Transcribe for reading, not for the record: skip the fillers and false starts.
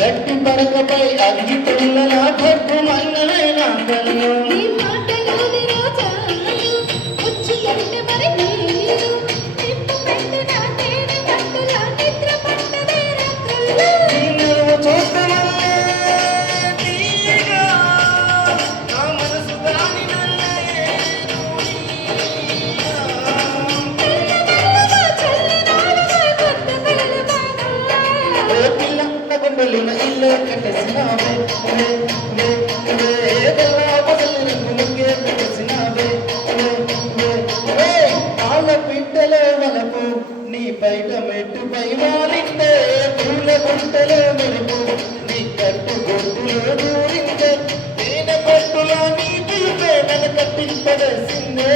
గట్టి పరకపై అగ్గి పిల్లల కట్టు మన్నలైన కన్ను ఇల్లు కట్టేసినావే ముగ్గే పెట్టేసినావే కాళ్ళ పిట్టలే వలపు నీ బయట మెట్టుపై వాలింటే పూల గుంటలే మెరుపు నీ కట్టు గొడ్డులో దూరిందే తేనె పట్టులా నీ తీపే నన్ను కట్టింపడేసిందే